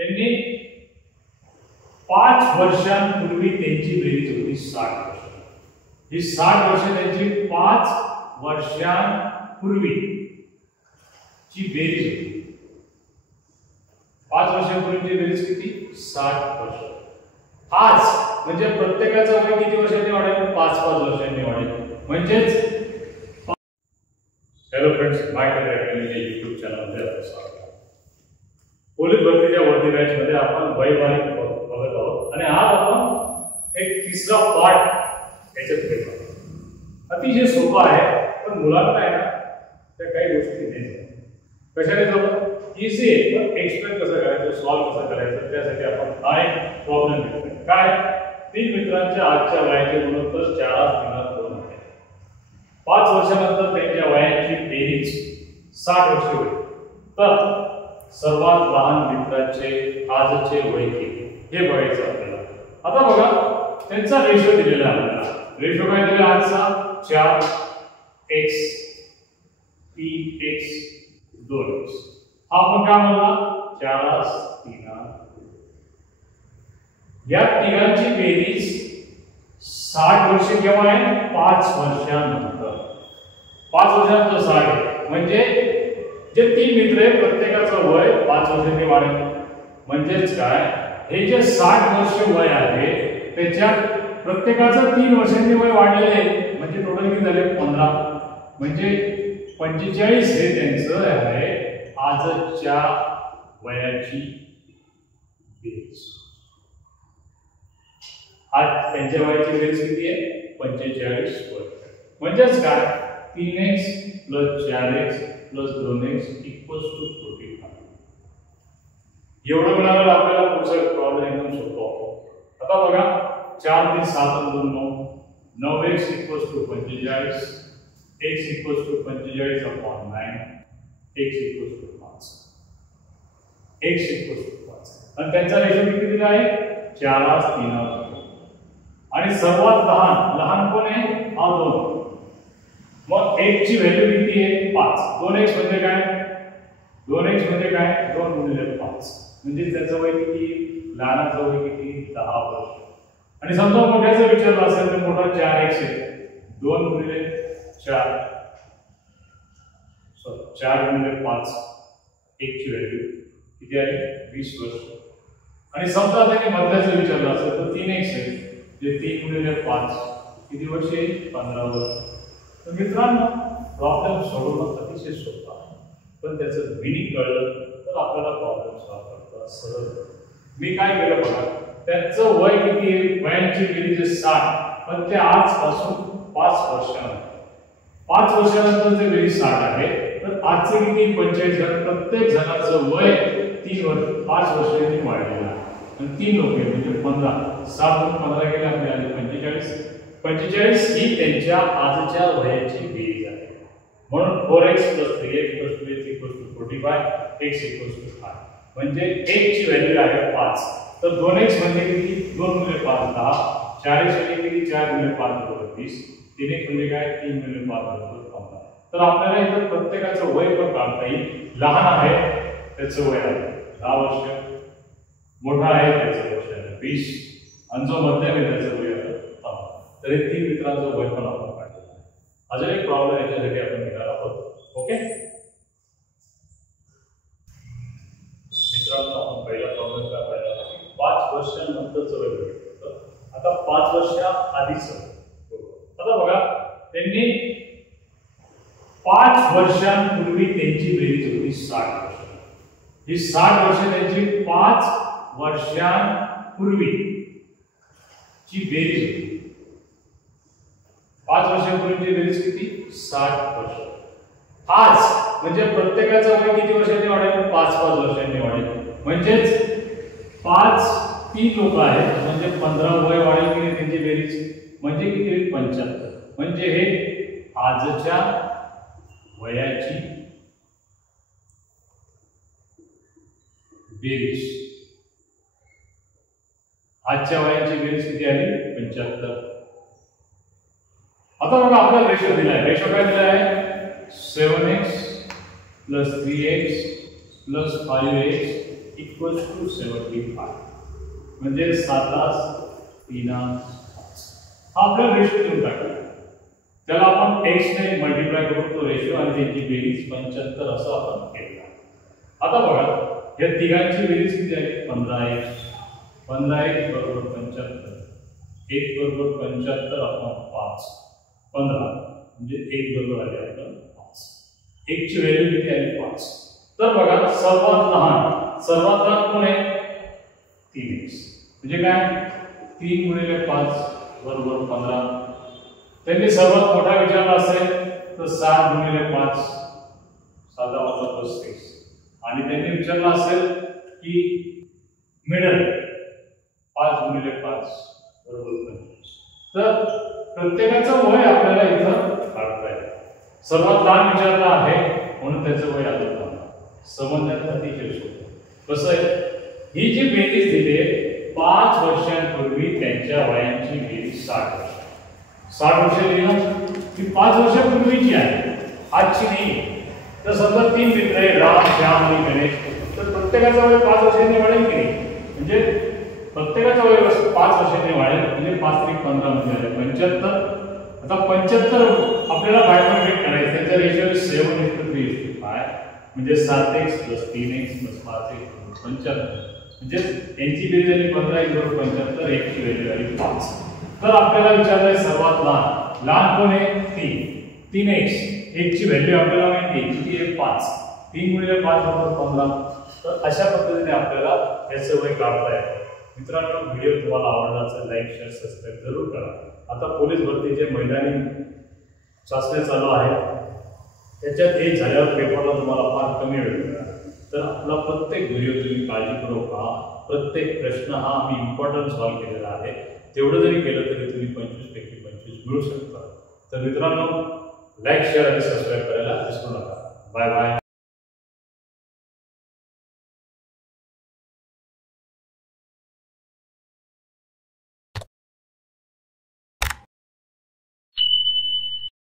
त्यांनी 5 वर्षांपूर्वी त्यांची बेरीज होती 60 वर्ष. ही 60 वर्ष त्यांची 5 वर्षांपूर्वी ची बेरीज होती. 5 वर्षांपूर्वीची बेरीज किती? 60 वर्ष. आज म्हणजे प्रत्येकाचं वय किती वर्षांनी वाढेल? 5-5 वर्षांनी वाढेल. म्हणजेच हॅलो फ्रेंड्स, माय करियर अकॅडमी YouTube चॅनल मध्ये आपलं स्वागत आहे. पोलीस भरतीच्या वरती बॅच मध्ये आपण वैवाहिक बघत आहोत आणि आज आपण एक तिसरा पार्ट याच्यात घेतो. अतिशय सोपा आहे, पण मुलांना आहे ना त्या काही गोष्टी नाही. कशाने जमत? इझी आहे, पण एक्सप्लेन कसं करायचं, सॉल्व्ह कसं करायचं, त्यासाठी आपण हा एक प्रॉब्लेम घेतोय. काय? 3 मित्रांच्या आजच्या वयाचे गुणोत्तर 4:2 आहे. 5 वर्षानंतर त्यांच्या वयाची बेरीज 60 वर्षे होईल. तर सर्वात लहान मित्राचे आजचे वय किती हे बघायचं आपल्याला. आता बघा, त्यांचा रेशो दिलेला आहे आपल्याला. रेशो काय दिलेला आजचा? 4x 3x 2x. हा आपण काय म्हणला? 4:3. या तिघांची बेरीज 60 वर्षे केव्हा आहे? 5 वर्षानंतर. 5 वर्षानंतर 60 म्हणजे जे 3 मित्र आहे प्रत्येकाचं वय 5 वर्षांनी वाढेल. म्हणजेच काय, हे जे 60 वर्ष वय आहे त्याच्यात प्रत्येकाचं 3 वर्षांनी वय वाढलेले आहे. म्हणजे टोटल किती झाले? 15. म्हणजे 45 हे त्यांचं आहे आजच्या वयाची बेरीज. आज त्यांच्या वयाची बेरीज किती आहे? 45 वर्ष. म्हणजेच काय, 3x + 4x + 2x = 45. एवढं मिळालं आपल्याला. पुढचा प्रॉब्लेम एकदम सोपा. आता बघा, 4 × 7 = 9. 9x = 45. x = 45/9. x = 5. x = 5. आणि त्यांचा रेशो किती दिला आहे? 4:3. आणि सर्वात लहान कोण आहे? हा 2. मग x ची व्हॅल्यू किती आहे? 5. 2x म्हणजे काय? 2x म्हणजे काय? 2 × 5. म्हणजे त्याचं वय किती? लहानाचं वय किती? 10 वर्ष. आणि समजा मोठ्याचा विचारला असेल तर मोठा 4x आहे. 2 × 4 4 × 5 x ची व्हॅल्यू किती आहे? 20 वर्ष. आणि समजा त्याने मधल्याचा विचारला असेल तर 3x आहे. जे 3 × 5 किती वर्ष आहे? 15 वर्ष. तर मित्रांनो, प्रॉब्लेम सोडवणं अतिशय सोपं आहे, पण त्याचं मिनिंग कळलं तर आपल्याला प्रॉब्लेम सॉल्व्ह करता सरळ. मी काय केलं बघा, त्यांचं वय किती आहे? वयांची बेरीज 60, पण ते आजपासून 5 वर्षानंतर. 5 वर्षानंतर ते बेरीज 60 आहे, तर आजचे किती? 45 जण. प्रत्येक जणाचं वय 5 वर्षांनी वाढलेलं आहे. आणि 3 लोक म्हणजे 15. 7 × 15 गेले आपल्याला 45. 45 ही त्यांच्या आजच्या वयाची बेरीज आहे. म्हणून 4x + 3x + 2x = 45. x = 5. म्हणजे x ची व्हॅल्यू आहे 5. तर 2x म्हणजे किती? 2 × 5 = 10. 4x म्हणजे किती? 4 × 5 = 20. 3x म्हणजे काय? 3 × 5 = 15. तर आपल्याला इथं प्रत्येकाचं वय पण काढता येईल. लहान आहे त्याचं वय आहे 10 वर्ष. मोठा आहे त्याचं वर्ष आहे 20. आणि जो मध्यम आहे त्याचं वय आहे 15. तर हे 3 मित्रांचं वय पण आपण काढलेलं आहे. अजून एक प्रॉब्लेम याच्यासाठी आपण घेणार आहोत. ओके मित्रांनो, आपण पहिला प्रॉब्लेम काय पाहिला? 5 वर्षांनंतरचं वय बघितलं. आता 5 वर्षाआधीचं. आता बघा, त्यांनी 5 वर्षांपूर्वी त्यांची बेरीज होती 60 वर्ष. ही 60 वर्ष त्यांची 5 वर्षांपूर्वी ची बेरीज होती. 5 वर्षांपूर्वीची बेरीज किती? 60 वर्ष. आज म्हणजे प्रत्येकाचं वय किती वर्षांनी वाढेल? 5-5 वर्षांनी वाढेल. म्हणजेच 3 लोक आहेत, म्हणजे 15 वय वाढेल की नाही त्यांची बेरीज. म्हणजे किती होईल? 75. म्हणजे हे आजच्या वयाची बेरीज. आजच्या वयाची बेरीज किती आली? 75. आता बघा, आपल्याला रेशो दिलाय. रेशो काय दिलाय? 7x + 3x + 5x equals to 75 म्हणजे 7:3 हा आपल्याला रेशो देऊन टाकला. त्याला आपण x ने मल्टिप्लाय करून तो रेशो आणि त्याची बेरीज 75 असं आपण केला. आता बघा या तिघांची बेरीज किती आहे 15x 15x बरोबर 75 1 बरोबर 75 आपण 5 15 म्हणजे 1 बरोबर आले आपलं 5 1 ची व्हॅल्यू किती आली 5. तर बघा सर्वात लहान कोण आहे 3x म्हणजे काय 3 गुणिले 5 बरोबर 15. त्यांनी सर्वात मोठा विचारला असेल तर 7 गुणिले 5 35 आणि त्यांनी विचारला असेल की मिडल 5 गुणिले 5 बरोबर 25. तर प्रत्येकाचं वय आपल्याला इथं काढता येईल. सर्वात लहान विचारला आहे म्हणून त्याचं वय आलं समजण्यात अतिशय सोपं. कसं आहे ही जी बेरीज दिली 5 वर्षांपूर्वी त्यांच्या वयांची बेरीज 60 वर्ष 60 वर्ष दिली ना ती 5 वर्षांपूर्वीची आहे आजची नाही. तर समजा 3 मित्र आहे राम श्याम आणि गणेश तर प्रत्येकाचं वय 5 वर्षांनी वाढेल की नाही म्हणजे प्रत्येकाचं वय 5 वर्षांनी वाढेल म्हणजे 5 × 15 म्हणजे 75. आता 75 आपल्याला बायफर्केट करायचं त्याचा रेशो 7:3:5 म्हणजे 7x + 3x + 5x 75 म्हणजे यांची बेरीज झाली 15 × 75 1 ची व्हॅल्यू आली 5. तर आपल्याला विचारलंय सर्वात लहान कोण आहे 3x 1 ची व्हॅल्यू आपल्याला माहिती आहे किती आहे 5 3 × 5 = 15. तर अशा पद्धतीने आपल्याला याचं वय काढता येतं. मित्रांनो व्हिडिओ तुम्हाला आवडला असेल लाईक शेअर सबस्क्राईब जरूर करा. आता पोलीस भरतीचे मैदानी चाचण्या चालू आहेत त्याच्यात हे झाल्यावर पेपरला तुम्हाला फार कमी वेळ मिळणार. तर आपला प्रत्येक व्हिडिओ तुम्ही काळजीपूर्वक पहा. प्रत्येक प्रश्न हा आम्ही इम्पॉर्टंट सॉल्व्ह केलेला आहे. तेवढं जरी केलं तरी तुम्ही 25 पैकी 25 मिळू शकता. तर मित्रांनो लाईक शेअर आणि सबस्क्राईब करायला विसरू नका. Bye bye.